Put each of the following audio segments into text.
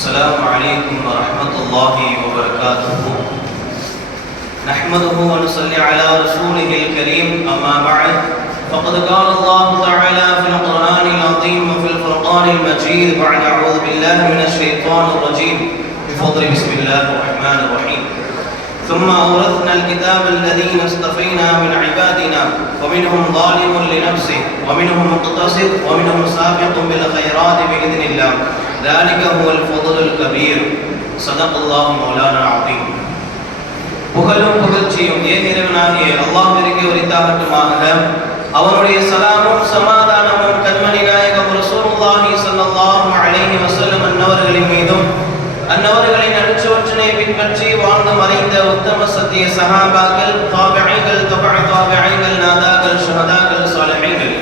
السلام عليكم ورحمة الله وبركاته. نحمده ونصلي على رسوله الكريم. أما بعد، فقد قال الله تعالى في القرآن العظيم وفي الفرقان المجيد بعد أعوذ بالله من الشيطان الرجيم بفضل بسم الله الرحمن الرحيم. ثم أورثنا الكتاب الذين اصطفينا من عبادنا ومنهم ظالم لنفسه ومنهم مقتصد ومنهم سابق بالخيرات بإذن الله ذلك هو الفضل الكبير. صدق الله مولانا العظيم. புகழும் புகழ்ச்சியும் ஏகஇறைவனாகிய அல்லாஹ்விற்கு உரித்தாகட்டுமாக. அவருடைய சலாமும் சமாதானமும் கண்மணி நாயகம் ரசூலுல்லாஹி ஸல்லல்லாஹு அலைஹி வஸல்லம் அன்னவர்களின் மீதும் அன்னவர்களின் அடிச்சுவற்றினை பின்பற்றி வாழ்ந்து மறைந்த உத்தம சத்திய சஹாபாக்கள், தாபிஈகள், தபஅ தாபிஈகள், நாதாக்கள், ஷுஹதாக்கள், சாலிஹீன்கள்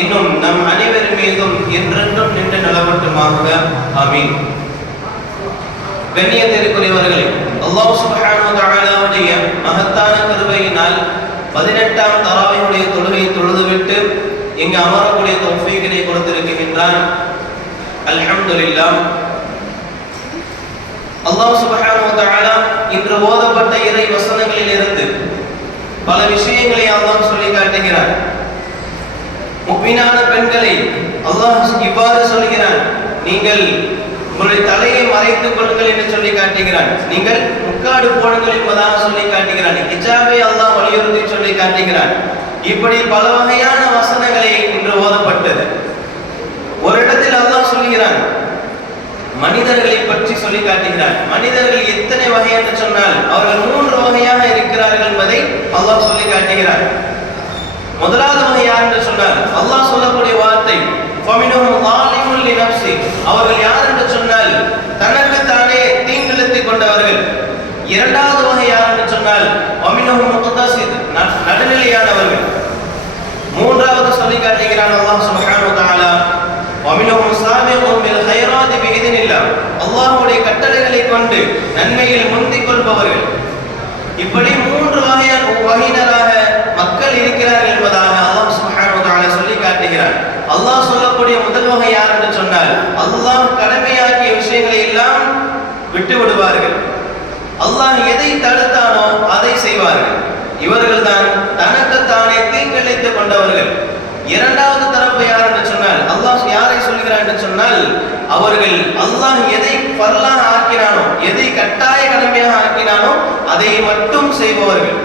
இன்னும் நம் அனைவரின் மீதும் என்றென்றும் நின்று நிலவட்டுமாக. ஆமீன். கண்ணியத்திற்குரியவர்களே, அல்லாஹ் சுப்ஹானஹு வ தஆலாவுடைய மகத்தான கிருபையினால் 18ஆம் தராவீஹுடைய தொழுகையை தொழுதுவிட்டு இங்கு அமரக்கூடிய தௌஃபீகினை கொடுத்திருக்கின்றான். அல்ஹம்துலில்லாஹ். அல்லாஹ் சுப்ஹானஹு வ தஆலா இன்று ஓதப்பட்ட இறை வசனங்களில் இருந்து பல விஷயங்களை அல்லாஹ் சொல்லி காட்டுகிறார். முஃமினான பெண்களை அல்லாஹ் இவ்வாறு சொல்கிறான், நீங்கள் உங்களுடைய தலையை மறைத்துக் கொள்ளுங்கள் என்று சொல்லி காட்டுகிறான். நீங்கள் முக்காடு போடுங்கள் என்பதாக சொல்லி காட்டுகிறான். ஹிஜாபை அல்லாஹ் வலியுறுத்தி சொல்லி காட்டுகிறான். இப்படி பல வகையான வசனங்களை இன்று ஓதப்பட்டது. ஒரு இடத்தில் அல்லாஹ் சொல்கிறான், மனிதர்களை பற்றி சொல்லி காட்டுகிறான். மனிதர்கள் எத்தனை வகை என்று சொன்னால் அவர்கள் 3 வகையாக இருக்கிறார்கள் என்பதை அல்லாஹ் சொல்லி காட்டுகிறான். முதலாவது வகை யார் என்று சொன்னால் அல்லாஹ் சொல்லக்கூடிய வார்த்தை ஃபமினுஹும் ஸாலிமுன் லினஃப்ஸி. அவர்கள் யார் என்று சொன்னால் தனக்கு தானே தீங்கிழைத்துக் கொண்டவர்கள். இரண்டாவது வகை யார் என்று சொன்னால் வமினுஹும் முக்தஸித், நடுநிலையானவர்கள். மூன்றாவது சொல்லி காட்டுகிறான் அல்லாஹ் சுப்ஹானஹு வ தஆலா வமினுஹும் சாபிகுன் பில் கைராத்தி பிஇذனில்லாஹ். அல்லாஹ்வுடைய கட்டளைகளை கொண்டு நன்மையில் முந்திக் கொள்பவர்கள். இப்படி 3 வகையினராக மக்கள் இருக்கிறார்கள் என்பதாக அல்லாஹ் சுப்ஹானஹு வ தஆலா சொல்லி காட்டுகிறார். அல்லாஹ் சொல்லக்கூடிய முதல் வகை யார் என்று சொன்னால் அல்லாஹ் கடமையாக்கிய விஷயங்களை எல்லாம் விட்டு விடுவார்கள். அல்லாஹ் எதை தடுத்தானோ அதை செய்வார்கள். இவர்கள் தான் தனக்குத்தானே தீங்கிழைத்துக் கொண்டவர்கள். இரண்டாவது தரப்பு யார் என்று சொன்னால் அல்லாஹ் யாரை சொல்கிறார் என்று சொன்னால் அவர்கள் அல்லாஹ் எதை ஃபர்லாக ஆக்கினானோ, எதை கட்டாய கடமையாக ஆக்கினானோ அதை மட்டும் செய்பவர்கள்.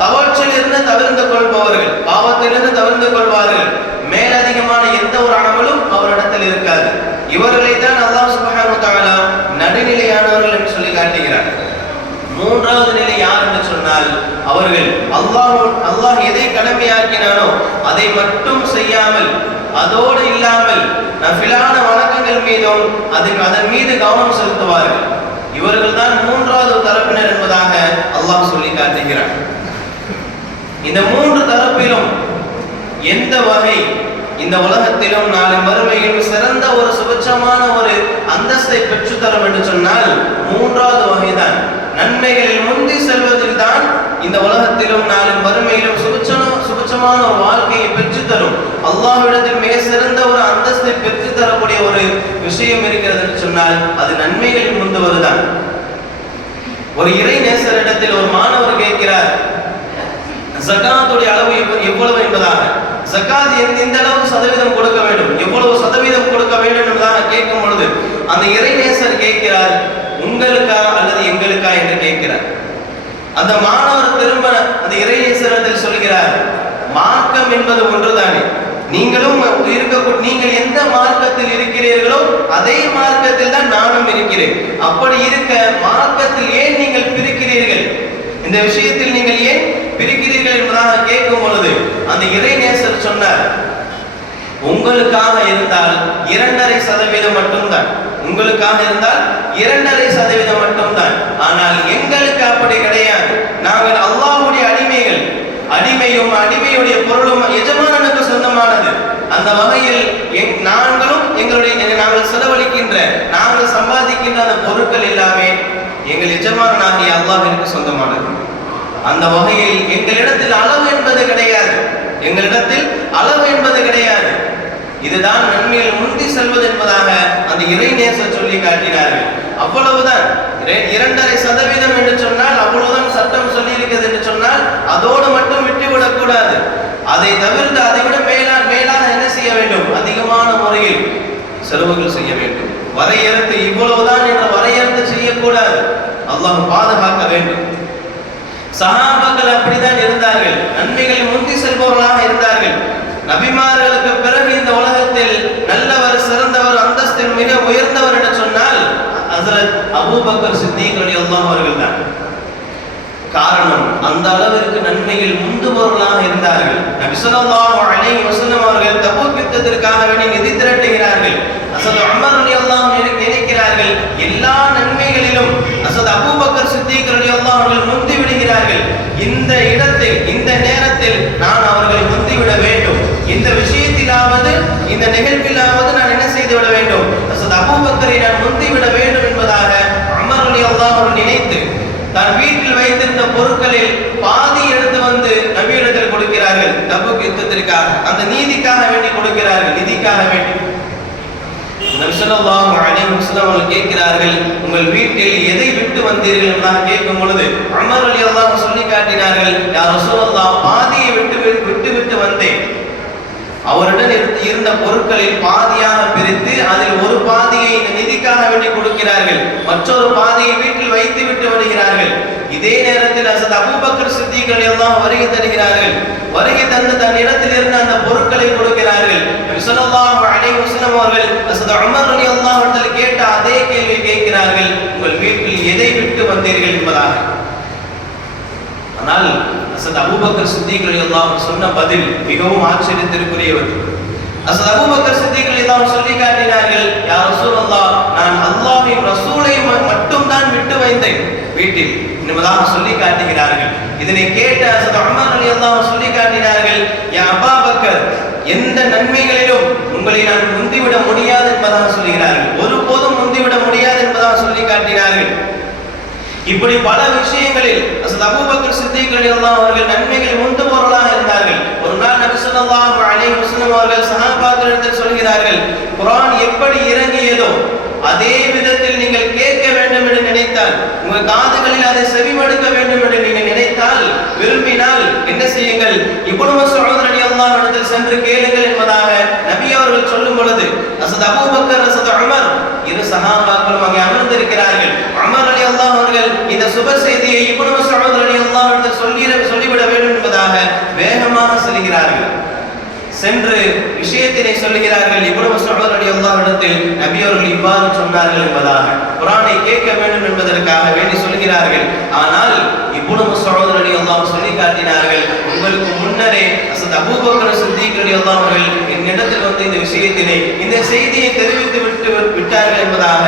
தவற்றிலிருந்து தவிர்த்து கொள்பவர்கள், பாவத்திலிருந்து தவிர்த்து கொள்வார்கள். மேலதிகமான எந்த ஒரு அமலும் அவரிடத்தில் இருக்காது. இவர்களை தான் அல்லாஹ் சுப்ஹானஹு வ தஆலா நடுநிலையானவர்கள் என்று சொல்லி காட்டுகிறார். மூன்றாவது நிலை யார் என்று சொன்னால் அவர்கள் அல்லாஹ் எதை கடமையாக்கினானோ அதை மட்டும் செய்யாமல், அதோடு இல்லாமல் நஃபிலான வணக்கங்கள் மீதும் அதன் மீது கவனம் செலுத்துவார்கள். இவர்கள் தான் மூன்றாவது தரப்பினர் என்பதாக அல்லாஹ் சொல்லி காட்டுகிறார். இந்த 3 தரப்பிலும் எந்த வகை இந்த உலகத்திலும் நாளை மறுமையில் சிறந்த ஒரு சுபட்சமான ஒரு அந்தஸ்தை பெற்றுத்தரும் என்று சொன்னால் மூன்றாவது வகைதான். நன்மைகளில் முந்தி செல்வதில் தான் இந்த உலகத்திலும் நாளை மறுமையிலும் சுபட்சமான ஒரு வாழ்க்கையை பெற்றுத்தரும். அல்லாஹ்விடத்தில் மிக சிறந்த ஒரு அந்தஸ்தை பெற்றுத்தரக்கூடிய ஒரு விஷயம் இருக்கிறது என்று சொன்னால் அது நன்மைகளில் முந்துவதுதான். ஒரு இறை நேசரிடத்தில் ஒரு மாணவர் கேட்கிறார், ஜகாத்துடைய அளவு எவ்வளவு என்பதாக. ஜகாத் எந்த அளவு சதவீதம் கொடுக்க வேண்டும், எவ்வளவு சதவீதம் கொடுக்க வேண்டும் என்பதாக கேட்கும் பொழுது அந்த இறைநேசர் கேட்கிறார், உங்களுக்கா அல்லது எங்களுக்கா என்று கேட்கிறார். அந்த மாணவர் திரும்ப அந்த இறைநேசரிடத்தில் சொல்கிறார், மார்க்கம் என்பது ஒன்றுதானே, நீங்கள் எந்த மார்க்கத்தில் இருக்கிறீர்களோ அதே மார்க்கத்தில் தான் நானும் இருக்கிறேன். அப்படி இருக்க மார்க்கத்தில் ஏன் நீங்கள் பிரிக்கிறீர்கள், இந்த விஷயத்தில் நீங்கள் ஏன் பிரிக்கிறீர்கள் என்பதாக கேட்கும் பொழுது அந்த இறைநேசர் சொன்னார், உங்களுக்காக இருந்தால் 2.5% மட்டும்தான், உங்களுக்காக இருந்தால் 2.5% மட்டும்தான். ஆனால் எங்களுக்கு அப்படி கிடையாது. நாங்கள் அல்லாஹ்வுடைய அடிமைகள். அடிமையும் அடிமையுடைய பொருளும் எஜமானனுக்கு சொந்தமானது. அந்த வகையில் நாங்கள் செலவழிக்கின்ற, நாங்கள் சம்பாதிக்கின்ற அந்த பொருட்கள் எல்லாமே எங்கள் எஜமானனாகிய அல்லாஹ்விற்கு சொந்தமானது. அந்த வகையில் எங்களிடத்தில் அளவு என்பது கிடையாது, எங்களிடத்தில் அளவு என்பது கிடையாது. இதுதான் நன்மையில் முந்தி செல்வது என்பதாக அந்த இறைநேசர் சொல்லி காட்டினார்கள். அவ்வளவுதான். 2.5% என்று சொன்னால் அவ்வளவுதான் சட்டம் சொல்லி இருக்கிறது என்று சொன்னால் அதோடு மட்டும் விட்டுவிடக் கூடாது. அதை தவிர்த்து அதை விட மேலாக என்ன செய்ய வேண்டும்? அதிகமான முறையில் செலவுகள் செய்ய வேண்டும். வரையறுத்து இவ்வளவுதான் என்ற வரையறுத்து செய்யக்கூடாது. அல்லாஹ் பாதுகாக்க வேண்டும். சஹாபாக்கள் அப்படித்தான் இருந்தார்கள். நன்மைகளை முந்தி செல்பவர்களாக இருந்தார்கள். நபிமார்களுக்கு பிறகு இந்த உலகத்தில் நல்லவர், சிறந்தவர், அந்தஸ்தில் மிக உயர்ந்தவர் என்று சொன்னால் ஹஜ்ரத் அபூபக்கர் சித்திக் ரலியல்லாஹு அவர்கள் தான். காரணம், அந்த அளவிற்கு நன்மைகள் முந்துபவர்களாக இருந்தார்கள். நபி ஸல்லல்லாஹு அலைஹி வஸல்லம் அவர்கள் தபூக் யுத்தத்திற்காக வேண்டி நிதி திரட்டுகிறார்கள். ஹஜ்ரத் உமர் ரலியல்லாஹு அன்ஹு நினைக்கிறார்கள் எல்லா நன்மைகளிலும் ஹஜ்ரத் அபூபக்கர் சித்திக் ரலியல்லாஹு அவர்கள் முந்தி விடுகிறார்கள். இந்த இடத்தில் இந்த நேரத்தில் நான் அவர்களை முந்திவிட வேண்டும். இந்த விஷயத்திலாவது இந்த நிகழ்விலாவது நான் என்ன செய்து விட வேண்டும்? ஹஜ்ரத் அபூபக்கரை நான் முந்திவிட வேண்டும் என்பதாக உமர் ரலியல்லாஹு அன்ஹு நினைத்து தன் வீட்டில் வைத்திருந்த பொருட்களில் பாதி எடுத்து வந்து நபியிடத்தில் கொடுக்கிறார்கள். தபூக் யுத்தத்திற்காக, அந்த நீதிக்காக வேண்டி கொடுக்கிறார்கள், நிதிக்காக வேண்டி. நபி ஸல்லல்லாஹு அலைஹி வஸல்லம் அவர்கள் கேட்கிறார்கள், உங்கள் வீட்டில் எதை விட்டு வந்தீர்கள் என்று கேட்கும் பொழுது உமர் ரலியல்லாஹு அன்ஹு சொல்லி காட்டினார்கள், யா ரசூலல்லாஹ், பாதியை விட்டு வந்தேன். அவருடன் இருந்த பொருட்களில் பாதியாக பிரித்து அதில் ஒரு பாதியை இந்த நிதிக்காக வேண்டி கொடுக்கிறார்கள், மற்றொரு பாதியை வீட்டில் வைத்து விட்டு வருகிறார்கள். இதே நேரத்தில் ஹஜ்ரத் அபூபக்கர் சித்திக் ரலியல்லாஹு வருகை தருகிறார்கள். வருகை தந்து தன் இடத்தில் இருந்த அந்த பொருட்களை கொடுக்கிறார்கள். நபி ஸல்லல்லாஹு அலைஹி வஸல்லம் அவர்கள் ஹஜ்ரத் உமர் ரலியல்லாஹு அன்ஹு கேட்ட அதே கேள்வி கேட்கிறார்கள், உங்கள் வீட்டில் எதை விட்டு வந்தீர்கள் என்பதாக. ஆனால் ஹஜ்ரத் அபூபக்கர் சித்திக் ரலியல்லாஹு அன்ஹு சொன்ன பதில் மிகவும் ஆச்சரியத்திற்குரியது. ஹஜ்ரத் அபூபக்கர் சித்திக் ரலியல்லாஹு அன்ஹு சொல்லி காட்டினார்கள், யா ரசூலல்லாஹ், நான் அல்லாஹ்வின் ரசூலை மட்டும் தான் விட்டு வைத்தேன் வீட்டில் என்பதாக சொல்லி காட்டுகிறார்கள். இதனை கேட்ட ஹஜ்ரத் உமர் ரலியல்லாஹு அன்ஹு சொல்லி காட்டினார்கள், யா அபூபக்கர், எந்த நன்மைகளிலும் உங்களை நான் முந்திவிட முடியாது என்பதாக சொல்கிறார்கள். ஒருபோதும் முந்திவிட முடியாது என்பதாக சொல்லி காட்டினார்கள். இப்படி பல விஷயங்களில் ஹஜ்ரத் அபூபக்கர் சித்திக் ரலியல்லாஹு அவர்கள் நன்மைகள் முந்துபவர்களாக இருந்தார்கள். ஒரு நாள் நபி ஸல்லல்லாஹு அலைஹி வஸல்லம் அவர்கள் சஹாபாக்களிடத்தில் சொல்கிறார்கள், குர்ஆன் எப்படி இறங்கியதோ அதே விதத்தில் நீங்கள் கேட்க வேண்டும் என்று நினைத்தால், உங்கள் காதுகளில் அதை செவிமடுக்க வேண்டும் என்று நீங்கள் நினைத்தால், விரும்பினால் என்ன செய்யுங்கள்? இப்னு மஸ்ஊத் ரலியல்லாஹு அன்ஹு சென்று கேளுங்கள் என்பதாக நபி அவர்கள் சொல்லும் பொழுது ஹஜ்ரத் அபூபக்கர், ஹஜ்ரத் உமர் இரு சஹாபாக்களும் அங்கே அமர்ந்திருக்கிறார்கள். உமர் ரலியல்லாஹு அவர்கள் இந்த சுப செய்தியை இப்னு மஸ்ஊத் ரலியல்லாஹு அன்ஹு சொல்லிவிட வேண்டும் என்பதாக வேகமாக செல்கிறார்கள். சென்று விஷயத்தினை சொல்லுகிறார்கள். இப்னு மஸ்ஊத் ரலியல்லாஹு அன்ஹு நபி அவர்கள் இவ்வாறு சொன்னார்கள் என்பதாக குர்ஆனை கேட்க வேண்டும் என்பதற்காக வேண்டி சொல்கிறார்கள். ஆனால் இப்னு மஸ்ஊத் ரலியல்லாஹு அன்ஹு சொல்லி காட்டினார்கள், உங்களுக்கு முன்னரே ஹஜ்ரத் அபூபக்கர் சித்திக் ரலியல்லாஹு அவர்கள் என்னிடத்தில் வந்து இந்த விஷயத்தினை இந்த செய்தியை தெரிவித்து விட்டார்கள் என்பதாக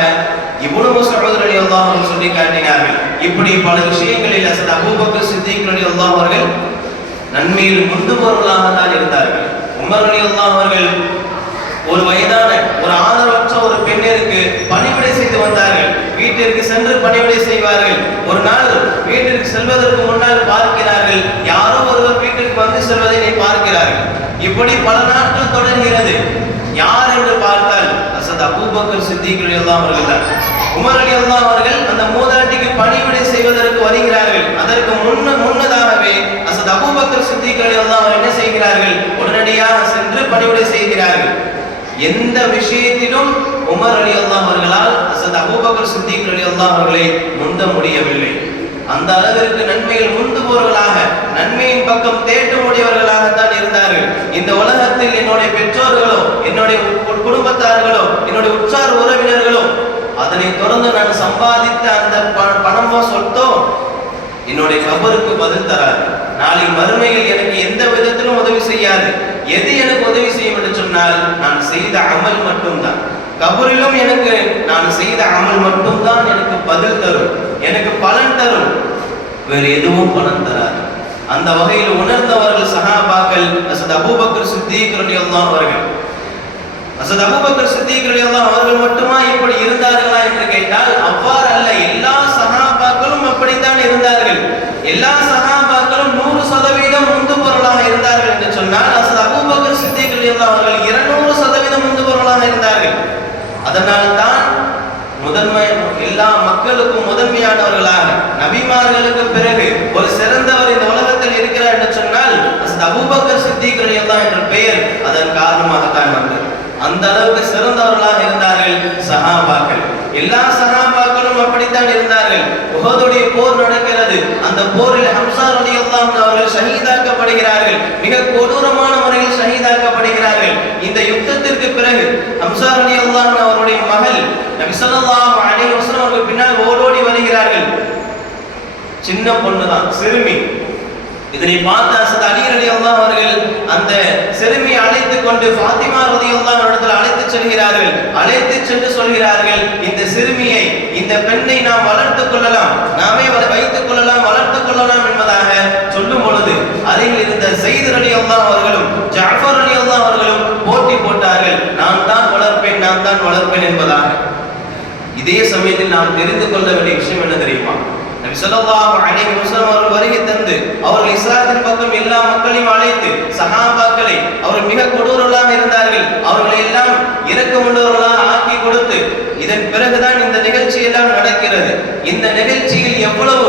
இப்னு மஸ்ஊத் ரலியல்லாஹு அன்ஹு சொல்லி காட்டினார்கள். இப்படி பல விஷயங்களில் ஹஜ்ரத் அபூபக்கர் சித்திக் ரலியல்லாஹு அவர்கள் நன்மையில் முந்துபவர்களாக தான் இருந்தார்கள். உமர் ரலியல்லாஹு அவர்கள் ஒரு வயதான ஒரு ஆதரவற்ற ஒரு பெண்ணிற்கு பணிவிடை செய்து வந்தார்கள். வீட்டிற்கு சென்று பணிவிடை செய்வார்கள். ஒரு நாள் வீட்டிற்கு செல்வதற்கு முன்னால் பார்க்கிறார்கள், யாரோ ஒருவர் வீட்டிற்கு வந்து செல்வதை பார்க்கிறார்கள். இப்படி பல நாட்கள் தொடர்கிறது. யார் என்று பார்த்தால் ஹஜ்ரத் அபூபக்கர் சித்திக் ரலியல்லாஹு அவர்கள் தான். உமர் ரலியல்லாஹு அவர்கள் அந்த மூதாட்டிக்கு பணிவிடை செய்வதற்கு வருகிறார்கள். அதற்கு முன்னதாகவே ஹஜ்ரத் அபூபக்கர் சித்திக் ரலியல்லாஹு அவர்கள் என்ன செய்கிறார்கள்? உடனடியாக சென்று பணிவிடை செய்கிறார்கள். எந்த விஷயத்திலும் உமர் ரலியல்லாஹு அவர்களால் ஹஜ்ரத் அபூபக்கர் சித்திக் ரலியல்லாஹு அவர்களை முந்த முடியவில்லை. அந்த அளவிற்கு நன்மையில் முந்துபவர்களாக, நன்மையின் பக்கம் தேட்டமுடையவர்களாக தான் இருந்தார்கள். இந்த உலகத்தில் என்னுடைய பெற்றோர்களோ, என்னுடைய குடும்பத்தார்களோ, என்னுடைய உற்றார் உறவினர்களோ, அதனை தொடர்ந்து நான் சம்பாதித்த அந்த பணமோ சொத்தோ என்னுடைய கபருக்கு பதில் தராது. நாளை மறுமையில் எனக்கு எந்த விதத்திலும் உதவி செய்யாது. எது எனக்கு உதவி செய்யும் என்று சொன்னால் நான் செய்த அமல் மட்டும்தான். கபரிலும் எனக்கு நான் செய்த அமல் மட்டும்தான் எனக்கு பதில் தரும், எனக்கு பலன் தரும். வேறு எதுவும் பலன் தராது. அந்த வகையில் உணர்ந்தவர்கள் சஹாபாக்கள் ஹஜ்ரத் அபூபக்கர் சித்திக் ரலியல்லாஹு அவர்கள். ஹஜ்ரத் அபூபக்கர் சித்திக் ரலியல்லாஹு அவர்கள் மட்டுமா இப்படி இருந்தார்களா என்று கேட்டால் அவ்வாறு அல்ல. எல்லா சஹாபாக்களும் அப்படித்தான் இருந்தார்கள். எல்லா சஹாபாக்களும் 100% முந்துபவர்களாக இருந்தார்கள் என்று சொன்னால் ஹஜ்ரத் அபூபக்கர் சித்திக் ரலியல்லாஹு அவர்கள் 200% முந்துபவர்களாக இருந்தார்கள். அதனால் தான் எல்லா மக்களுக்கும் முதன்மையானவர்களாக நபிமார்களுக்கு பிறகு ஒரு சிறந்தவர் இந்த உலகத்தில் இருக்கிறார் என்று சொன்னால் அபூபக்கர் சித்திக் ரலியல்லாஹு என்ற பெயர் அதன் காரணமாகத்தான் வந்தது. அந்த அளவுக்கு சிறந்தவர்களாக இருந்தார்கள் சஹாபாக்கள். எல்லா சஹாபாக்களும் அப்படித்தான் இருந்தார்கள். உஹதுடைய போர் நடக்கிறது. அந்த போரில் ஹம்ஸா ரலியல்லாஹு அவர்கள் ஷஹீதாக்கப்படுகிறார்கள். மிக கொடூரமான முறையில் ஷஹீதாக்கப்படுகிறார்கள். இந்த யுத்தத்திற்கு பிறகு ஹம்ஸா ரலியல்லாஹு அவருடைய மகள் நபி ஸல்லல்லாஹு அலைஹி வஸல்லம் அவர்கள் பின்னால் ஓடோடி வருகிறார்கள். சின்ன பொண்ணுதான், சிறுமி. இதனை பார்த்த ஹஸரத் அலி ரலியல்லாஹு அவர்கள் அந்த சிறுமியை அழைத்துக் கொண்டு ஃபாத்திமா ரலியல்லாஹு அவர்கள் அழைத்துச் செல்கிறார்கள். அழைத்துச் சென்று சொல்கிறார்கள், இந்த சிறுமியை, இந்த பெண்ணை நாம் வளர்த்துக் கொள்ளலாம், நாமே வைத்துக் கொள்ளலாம், வளர்த்துக் கொள்ளலாம் என்பதாக சொல்லும் பொழுது அருகில் இருந்த ஸைத் ரலியல்லாஹு அவர்களும் ஜஅஃபர் ரலியல்லாஹு அவர்களும் போட்டி போட்டார்கள், நான் தான் வளர்ப்பேன், நான் தான் வளர்ப்பேன் என்பதாக. இதே சமயத்தில் நாம் தெரிந்து கொள்ள வேண்டிய விஷயம் என்ன தெரியுமா? நபி ஸல்லல்லாஹு அலைஹி வஸல்லம் அவர்கள் வருகை தந்து அவர்கள் இஸ்லாத்தின் பக்கம் எல்லா மக்களையும் அழைத்து சஹாபாக்களை அவர்கள் மிக கொடூரர்களாக இருந்தார்கள், அவர்களை எல்லாம் இரக்கமுள்ளவர்களாக ஆக்கி கொடுத்து இதன் பிறகுதான் இந்த நிகழ்ச்சி எல்லாம் நடக்கிறது. இந்த நிகழ்ச்சியில் எவ்வளவு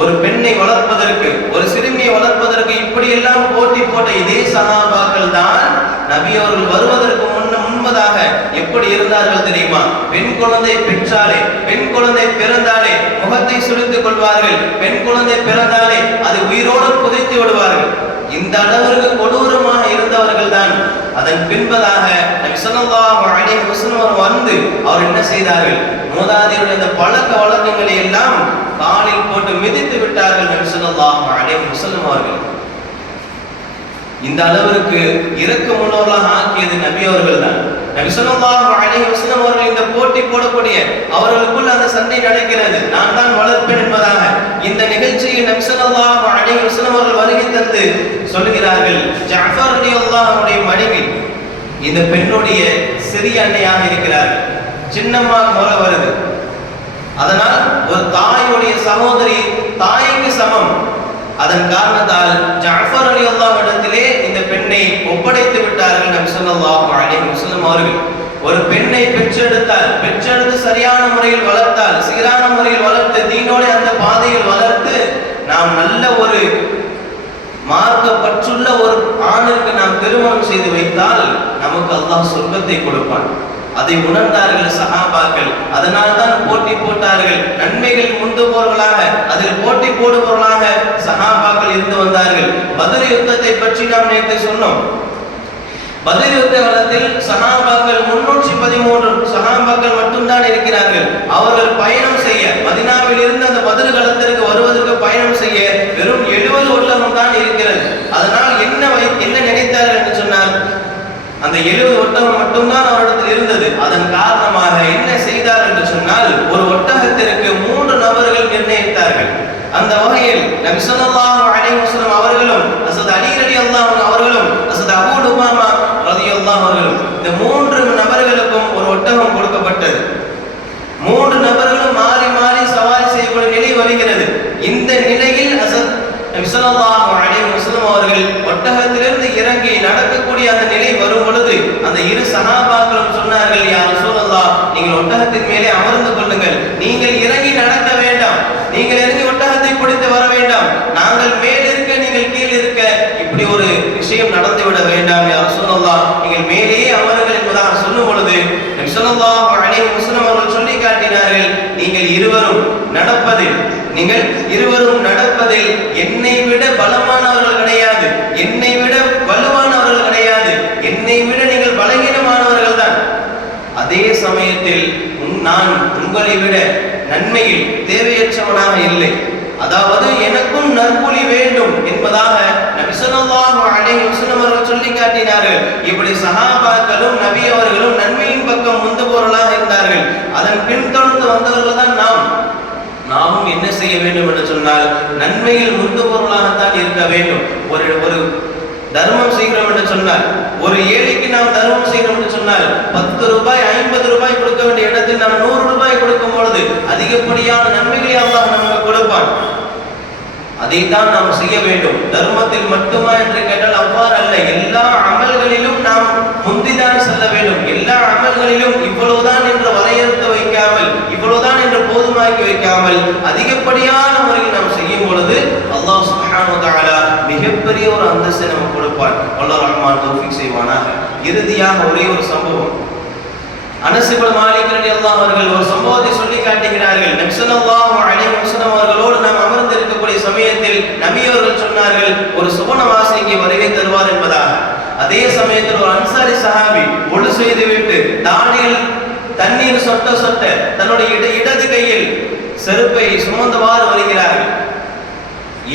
ஒரு பெண்ணை வளர்ப்பதற்கு, ஒரு சிறுமியை வளர்ப்பதற்கு இப்படி எல்லாம் போட்டி போட்ட இதே சஹாபாக்கள் தான் நபி அவர்கள் வருவதற்கு முன்பதாக எப்படி இருந்தார்கள் தெரியுமா? பெண் குழந்தை பெற்றாலே, பெண் குழந்தை பிறந்தாலே முகத்தை சுழித்துக் கொள்வார்கள், பெண் குழந்தை பிறந்தாலே அது உயிரோடு புதைத்து விடுவார்கள். இந்த அளவிற்கு கொடூரமாக இருந்தவர்கள் தான். அதன் பின்பதாக நபி ஸல்லல்லாஹு அலைஹி வஸல்லம் வந்து அவர் என்ன செய்தார்கள்? மூதாதையருடைய அந்த பழக்க வழக்கங்களை எல்லாம் காலில் போட்டு மிதித்து விட்டார்கள் நபி ஸல்லல்லாஹு அலைஹி வஸல்லம் அவர்கள். இந்த அளவிற்கு இரக்கமுள்ளவர்களாக ஆக்கியது நபி அவர்கள் தான். நபி ஸல்லல்லாஹு அலைஹி வஸல்லம் அவர்கள் இந்த போட்டி போடக்கூடிய அவர்களுக்குள் அந்த சண்டை நடக்கிறது, நான் தான் வளர்ப்பேன் என்பதாக. இந்த நிகழ்ச்சியில் நபி ஸல்லல்லாஹு அலைஹி வஸல்லம் அவர்கள் வருகை தந்து சொல்கிறார்கள், ஜஅஃபர் ரலியல்லாஹு அவருடைய மனைவி இந்த பெண்ணுடைய சிறிய அன்னையாக இருக்கிறார்கள், சின்னம்மா முறை வருது. அதனால் ஒரு தாயுடைய சகோதரி தாய்க்கு சமம். அதன் காரணத்தால் ஜஅஃபர் ரலியல்லாஹு இடத்திலே இந்த பெண்ணை ஒப்படைத்து விட்டார்கள் நபி ஸல்லல்லாஹு அலைஹி வஸல்லம் அவர்கள். ஒரு பெண்ணை பெற்றெடுத்து சரியான முறையில் வளர்த்தால், சீரான முறையில் வளர்த்து தீனோட அந்த பாதையில் வளர்த்து நாம் நல்ல ஒரு மார்க்கப்பற்றுள்ள ஒரு ஆணுக்கு நாம் திருமணம் செய்து வைத்தால் நமக்கு அல்லாஹ் சொர்க்கத்தை கொடுப்பான். அதை உணர்ந்தார்கள் சஹாபாக்கள். அதனால் தான் போட்டி போட்டார்கள். நன்மைகள் முந்துபவர்களாக, அதில் போட்டி போடுபவர்களாக சஹாபாக்கள் இருந்து வந்தார்கள். பத்ர் யுத்தத்தை பற்றி நாம் நேற்று சொன்னோம். பத்ர் யுத்த காலத்தில் சஹாபாக்கள் 313 சஹாபாக்கள் மட்டும்தான் இருக்கிறார்கள். அவர்கள் பயணம் செய்ய, மதீனாவில் இருந்து அந்த பத்ர் களத்திற்கு வருவதற்கு பயணம் செய்ய வெறும் 70 ஒட்டகம் தான் இருக்கிறது. அதனால் என்ன நினைத்தார்கள் என்று சொன்னால், அந்த 70 ஒட்டகம் மட்டும்தான் அவரிடத்தில் இருந்தது. அதன் காரணமாக என்ன செய்தார் என்று சொன்னால், ஒரு ஒட்டகத்திற்கு 3 நபர்கள் நிர்ணயித்தார்கள். அந்த வகையில் நபி ஸல்லல்லாஹு அலைஹி வஸல்லம் அவர்களும் ஹஸரத் அலி ரலியல்லாஹு அவர்களும் ஹஸரத் அபூ லுமாமா ரலியல்லாஹு அவர்களும் இந்த 3 நபர்களுக்கும் ஒரு ஒட்டகம் கொடுக்கப்பட்டது. 3 நபர்களும் மாறி மாறி சவாரி செய்யக்கூடிய நிலை வருகிறது. இந்த நிலையில் ஹஸரத் நபி ஸல்லல்லாஹு அலைஹி வஸல்லம் அவர்கள் ஒட்டகத்திலிருந்து இறங்கி நடக்கக்கூடிய அந்த நிலை வரும் பொழுது அந்த இரு சஹாபாக்களும் சொன்னார்கள், யா ரசூலல்லாஹ், நீங்கள் ஒட்டகத்தின் மேலே அமர்ந்து கொள்ளுங்கள், நீங்கள் இறங்கி நடக்க வேண்டாம், நீங்கள் இறங்கி ஒட்டகத்தை பிடித்து வர வேண்டாம், நாங்கள் மேல் இருக்க நீங்கள் கீழ் இருக்க இப்படி ஒரு விஷயம் நடந்துவிட வேண்டாம், யா ரசூலல்லாஹ், நீங்கள் மேலேயே அமருங்கள் என்பதாக சொல்லும் பொழுது நபி ஸல்லல்லாஹு அலைஹி வஸல்லம் அவர்கள் சொல்லி காட்டினார்கள், நீங்கள் இருவரும் நடப்பதில் என்னை விட பலமானவர்கள் கிடையாது, என்னை விட வலுவானவர்கள் கிடையாது, என்னை விட நீங்கள் பலகீனமானவர்கள் தான். அதே சமயத்தில் நான் உங்களை விட நன்மையில் தேவையற்றவனாக இல்லை, அதாவது எனக்கும் நற்கூலி வேண்டும் என்பதாக நபி ஸல்லல்லாஹு அலைஹி வஸல்லம் அவர்கள் சொல்லி காட்டினார்கள். இப்படி சஹாபாக்களும் நபி அவர்களும் நன்மையின் பக்கம் முந்துபவர்களாக இருந்தார்கள். அதன் பின்தொடர்ந்து வந்தவர்கள் தான் நாமும் என்ன செய்ய வேண்டும் என்று சொன்னால், நன்மையில் முந்துபவர்களாகத்தான் இருக்க வேண்டும். ஒரு தர்மம் செய்கிறோம் என்று சொன்னால், ஒரு ஏழைக்கு நாம் தர்மம் செய்கிறோம் என்று சொன்னால் 10 ரூபாய் 50 ரூபாய் கொடுக்க வேண்டிய இடத்தில் நாம் 100 ரூபாய் கொடுக்கும் பொழுது அதிகப்படியான நன்மைகளை அல்லாஹ் நமக்கு கொடுப்பான். அதைத்தான் நாம் செய்ய வேண்டும். தர்மத்தில் மட்டுமா என்று கேட்டால் அவ்வாறு அல்ல. எல்லா அமல்களிலும் நாம் முந்திதான் செல்ல வேண்டும். எல்லா அமல்களிலும் இவ்வளவுதான் என்று வரையறுத்து வைக்காமல், போதுமாக்கி வைக்காமல் அதிகப்படியான முறையில் நாம் செய்யும் பொழுது அல்லாஹ் சுப்ஹானஹு வ தஆலா மிகப்பெரிய ஒரு அந்தஸ்தை நமக்கு கொடுப்பார். அல்லாஹ் ரஹ்மான் தௌஃபீக் செய்வானாக. இறுதியாக ஒரே ஒரு சம்பவம், அனஸ் இப்னு மாலிக் ரலியல்லாஹு அவர்கள் ஒரு சம்பவத்தை சொல்லி காட்டுகிறார்கள். நபி ஸல்லல்லாஹு அலைஹி வஸல்லம் அவர்களோடு நாம் அமர்ந்து இருக்கக்கூடிய சமயத்தில் நபி அவர்கள் சொன்னார்கள், ஒரு சுவனவாசிக்கு வருகை தருவார் என்பதாக. அதே சமயத்தில் ஒரு அன்சாரி சஹாபி ஒளு செய்துவிட்டு தாடியில் தண்ணீர் சொட்ட சொட்ட தன்னுடைய இடது கையில் செருப்பை சுமந்தவாறு வருகிறார்கள்.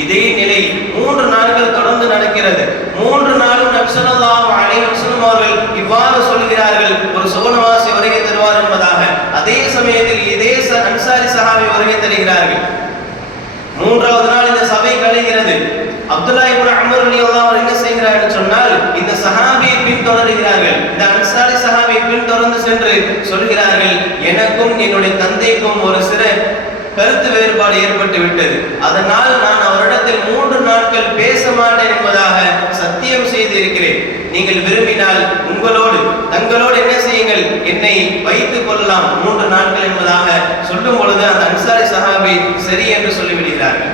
இதே நிலை 3 நாட்கள் தொடர்ந்து நடக்கிறது. 3 நாளும் நபி ஸல்லல்லாஹு அலைஹி வஸல்லம் அவர்கள் இவ்வாறு சொல்கிறார்கள், ஒரு சுவனவாசி வருகை தருவார் என்பதாக. அதே சமயத்தில் இதே அன்சாரி சஹாபி வருகை தருகிறார்கள். 3வது நாள் இந்த சபை கலைகிறது. அப்துல்லா இப்னு அம்ர் ரலியல்லாஹு அன்ஹு என்ன செய்கிறார் என்று சொன்னால், இந்த சஹாபியை பின்தொடர்கிறார்கள். இந்த அன்சாரி சஹாபியை பின்தொடர்ந்து சென்று சொல்கிறார்கள், எனக்கும் என்னுடைய தந்தைக்கும் ஒரு சிறு கருத்து வேறுபாடு ஏற்பட்டு விட்டது, அதனால் நான் அவரிடத்தில் 3 நாட்கள் பேச மாட்டேன் என்பதாக சத்தியம் செய்து இருக்கிறேன். நீங்கள் விரும்பினால் தங்களோடு என்ன செய்யுங்கள், என்னை வைத்துக் கொள்ளலாம் 3 நாட்கள் என்பதாக சொல்லும் பொழுது அந்த அன்சாரி சஹாபி சரி என்று சொல்லிவிடுகிறார்கள்.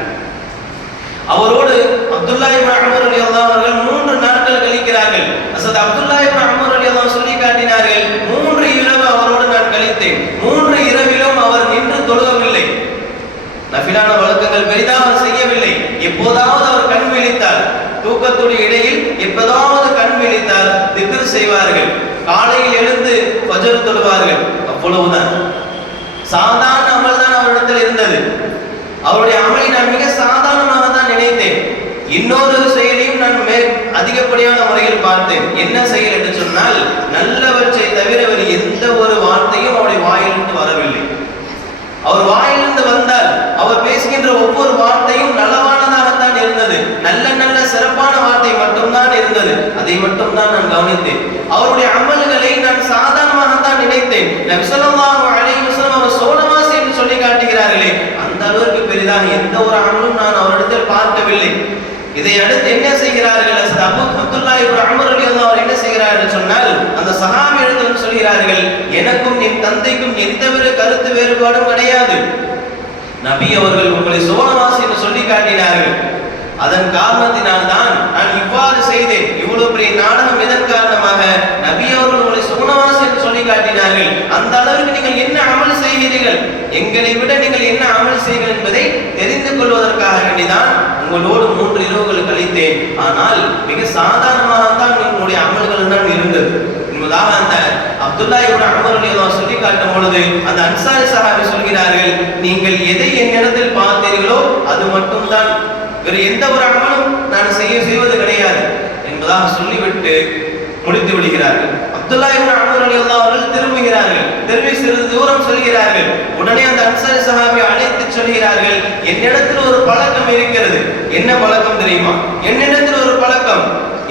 அவரோடு அப்துல்லா இப்னு அம்ர் ரலியல்லாஹு அவர்கள் 3 நாட்கள் கழிக்கிறார்கள். ஹஸரத் அப்துல்லா இப்னு அம்ர் ரலியல்லாஹு சொல்லி காட்டினார்கள், 3 இரவு அவரோடு நான் கழித்தேன். 3 இரவிலும் அவர் நின்று தொழுகவில்லை, நஃபிலான வழக்கங்கள் பெரிதாக செய்யவில்லை. எப்போதாவது அவர் கண் விழித்தார், தூக்கத்துடைய இடையில் எப்போதாவது கண் விழித்தார் திக்ர் செய்வார்கள். காலையில் எழுந்து ஃபஜ்ர் தொழுவார்கள். அவ்வளவுதான். சாதாரண அமல் தான் அவரிடத்தில் இருந்தது. அவருடைய அமலை நான் மிக சாதாரணமாக தான் நினைத்தேன். இன்னொரு செயலையும் நான் அதிகப்படியான முறையில் பார்த்தேன். என்ன செயல் என்று சொன்னால், நல்லவற்றை தவிர வேறு எந்த ஒரு வார்த்தையும் அவருடைய வாயிலிருந்து வரவில்லை. அவர் வாயிலிருந்து வந்தால் அவர் பேசுகின்ற ஒவ்வொரு வார்த்தையும் நலவானதாகத்தான் இருந்தது. நல்ல சிறப்பான வார்த்தை மட்டும்தான் இருந்தது. அதை மட்டும்தான் நான் கவனித்தேன். அவருடைய அமல்களை நான் சாதாரணமாகத்தான் நினைத்தேன். நபி ஸல்லல்லாஹு அலைஹி வஸல்லம் அவர் சோனவாசி என்று சொல்லி காட்டுகிறார்களே, அந்த அளவிற்கு பெரிதாக எந்த ஒரு அமலும் நான் அவரிடத்தில் பார்க்கவில்லை. இதை அடுத்து என்ன செய்கிறார்கள், அப்துல்லா இப்னு அம்ர் ரலியல்லாஹு அன்ஹு என்ன செய்கிறார் என்று சொன்னால், அந்த சஹாபி இடத்தில் சொல்கிறார்கள், எனக்கும் என் தந்தைக்கும் எந்தவித கருத்து வேறுபாடும் கிடையாது. நபி அவர்கள் உங்களை சோனவாசி என்று சொல்லி காட்டினார்கள். அதன் காரணத்தினால் தான் நான் இவ்வாறு செய்தேன். இவ்வளவு பெரிய நாடகம் எதன் காரணமாக? நபி அவர்கள் உங்களை சோனவாசி என்று சொல்லி காட்டினார்கள். அந்த அளவுக்கு நீங்கள் என்ன அமல் செய்கிறீர்கள், எங்களை விட நீங்கள் என்ன அமல் செய்கிறீர்கள் என்பதை தெரிந்து கொள்வதற்காக வேண்டிதான் உங்களோடு 3 இரவுகள் கழித்தேன். ஆனால் மிக சாதாரணமாகத்தான் உங்களுடைய அமல்கள் தான் இருந்தது என்பதாக அந்த அப்துல்லா இப்னு அம்ர் ரலியல்லாஹு சொல்லி காட்டும் பொழுது அந்த அன்சாரி சஹாபி சொல்கிறார்கள், நீங்கள் எதை என்னிடத்தில் பார்த்தீர்களோ அது மட்டும்தான், வேறு எந்த ஒரு அமலும் நான் செய்வது கிடையாது என்பதாக சொல்லிவிட்டு முடித்து விடுகிறார்கள். அப்துல்லா இப்னு அம்ர் ரலியல்லாஹு அவர்கள் திரும்பி சிறிது தூரம் செல்கிறார்கள். உடனே அந்த அன்சாரி சஹாபி அழைத்து சொல்கிறார்கள், என்னிடத்தில் ஒரு பழக்கம் இருக்கிறது. என்ன பழக்கம் தெரியுமா? என்னிடத்தில் ஒரு பழக்கம்.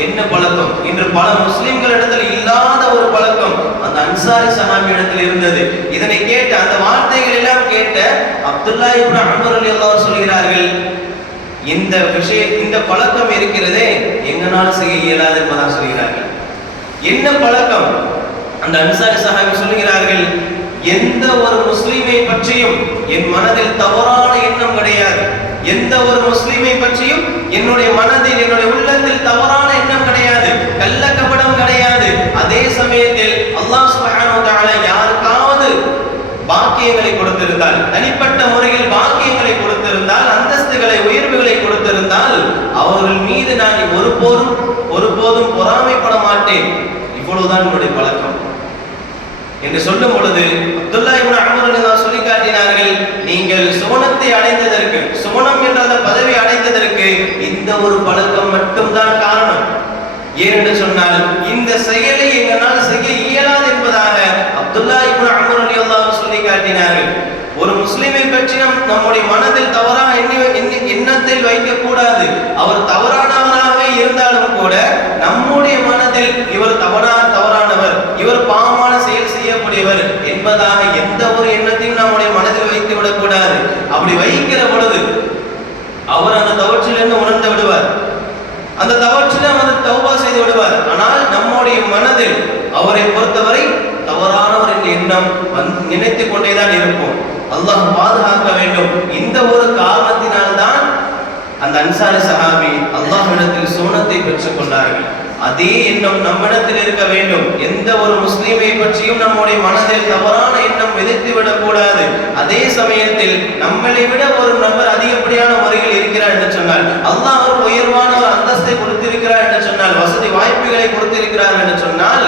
என்ன பழக்கம்? இன்று பல முஸ்லிம்களிடத்தில் இல்லாத ஒரு பழக்கம் அந்த அன்சாரி சஹாபி இடத்தில் இருந்தது. இதனை கேட்ட அந்த வார்த்தைகள் எல்லாம் கேட்ட அப்துல்லா இப்னு அம்ர் ரலியல்லாஹு சொல்கிறார்கள், இந்த பழக்கம் இருக்கிறதே எங்களால் செய்ய இயலாது என்பதாக சொல்கிறார்கள். என்ன பழக்கம்? அந்த அன்சாரி சஹாபி சொல்கிறார்கள், எந்த ஒரு முஸ்லிமை பற்றியும் என் மனதில் தவறான எண்ணம் கிடையாது. எந்த ஒரு முஸ்லிமை பற்றியும் என்னுடைய மனதில், என்னுடைய உள்ளத்தில் தவறான எண்ணம் கிடையாது, கள்ளக்கபடம் கிடையாது. அதே சமயத்தில் அல்லாஹ் சுப்ஹானஹு வ தஆலா யாருக்காவது பாக்கியங்களை கொடுத்திருந்தால், தனிப்பட்ட முறையில் பாக்கியங்களை கொடுத்திருந்தால், அந்தஸ்துகளை, உயர்வுகளை கொடுத்திருந்தால், அவர்கள் மீது நான் ஒருபோதும் பொறாமைப்பட மாட்டேன். இவ்வளவுதான் என்னுடைய பழக்கம் என்று சொல்லும் பொழுது அப்துல்லா இப்னு அம்ர் ரலியல்லாஹு சொல்லி காட்டினார்கள், நீங்கள் சுவனத்தை அடைந்ததற்கு, சுவனம் என்ற அந்த பதவி அடைந்ததற்கு இந்த ஒரு பழக்கம் மட்டும்தான் காரணம். ஏனென்று சொன்னால், இந்த செயலை எங்களால் செய்ய இயலாது என்பதாக அப்துல்லா இப்னு அம்ர் ரலியல்லாஹு சொல்லி காட்டினார்கள். ஒரு முஸ்லிமை பற்றி நம்முடைய மனதில் தவறான எண்ணத்தில் வைக்க கூடாது. அவர் தவறானவராகவே இருந்தாலும் கூட நம்முடைய மனதில் இவர் தவறானவர், இவர் பாவமான செயல் செய்யக்கூடியவர் என்பதாக எந்த ஒரு எண்ணத்தையும் நம்முடைய மனதில் வைத்து விடக்கூடாது. அப்படி வைக்கிற பொழுது அவர் அந்த தவற்றிலிருந்து உணர்ந்து விடுவார், அந்த தவற்றில் அவர் தௌபா செய்து விடுவார். ஆனால் நம்முடைய மனதில் அவரை பொறுத்தவரை தவறானவர் எண்ணம் நினைத்து கொண்டேதான் இருப்போம். அல்லாஹ் பாதுகாக்க வேண்டும். இந்த ஒரு காரணத்தினால்தான் அந்த அன்சாரி சஹாபி அல்லாஹ்விடத்தில் சோனத்தை பெற்றுக் கொண்டார்கள். அதே எண்ணம் நம்மிடத்தில் இருக்க வேண்டும். எந்த ஒரு முஸ்லீமை பற்றியும் நம்முடைய மனதில் தவறான எண்ணம் விதைத்து விடக்கூடாது. அதே சமயத்தில் நம்மளை விட ஒரு நபர் அதிகப்படியான முறையில் இருக்கிறார் என்று சொன்னால், அல்லாஹ் ஒரு உயர்வான ஒரு அந்தஸ்தை கொடுத்திருக்கிறார் என்று சொன்னால், வசதி வாய்ப்புகளை கொடுத்திருக்கிறார் என்று சொன்னால்,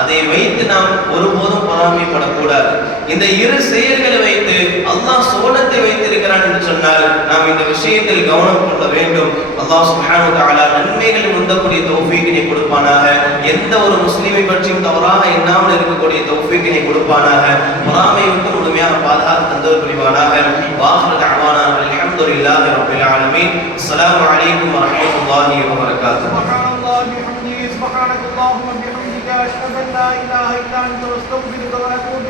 அதை வைத்து நாம் ஒருபோதும் பொறாமைப்படக்கூடாது. இந்த இரு செயல்களை வைத்து அல்லாஹ் சோனத்தை வைத்திருக்கிறான் என்று சொன்னால் நாம் இந்த விஷயத்தில் கவனம் கொள்ள வேண்டும். அல்லாஹ் சுப்ஹானஹு வ தஆலா நன்மைகளை உண்டக்கூடிய தௌஃபீக்கினை கொடுப்பானாக. எந்த ஒரு முஸ்லிமை பற்றியும் தவறாக எண்ணாமல் இருக்கக்கூடிய தௌஃபீக்கினை கொடுப்பானாக. பொறாமை விட்டு முழுமையாக பாதுகாத்து தந்தல் புரிவானாக. வாஹிரு தஅவானா அல்ஹம்துலில்லாஹி ரப்பில் ஆலமீன். அஸ்ஸலாமு அலைக்கும் வ ரஹ்மத்துல்லாஹி வ பரகாத்துஹு. سبحانك اللهم وبحمدك أشهد أن لا إله إلا أنت أستغفرك وأتوب